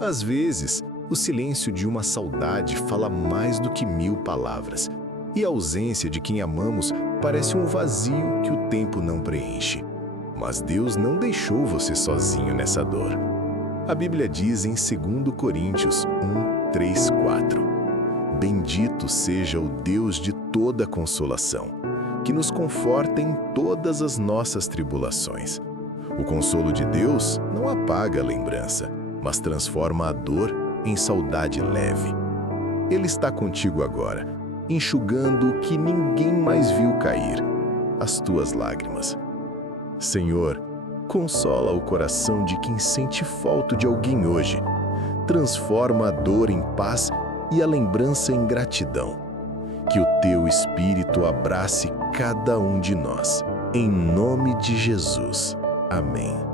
Às vezes, o silêncio de uma saudade fala mais do que 1000 palavras, e a ausência de quem amamos parece um vazio que o tempo não preenche. Mas Deus não deixou você sozinho nessa dor. A Bíblia diz em 2 Coríntios 1, 3, 4: Bendito seja o Deus de toda consolação, que nos conforta em todas as nossas tribulações. O consolo de Deus não apaga a lembrança, mas transforma a dor em saudade leve. Ele está contigo agora, enxugando o que ninguém mais viu cair, as tuas lágrimas. Senhor, consola o coração de quem sente falta de alguém hoje. Transforma a dor em paz e a lembrança em gratidão. Que o teu Espírito abrace cada um de nós. Em nome de Jesus. Amém.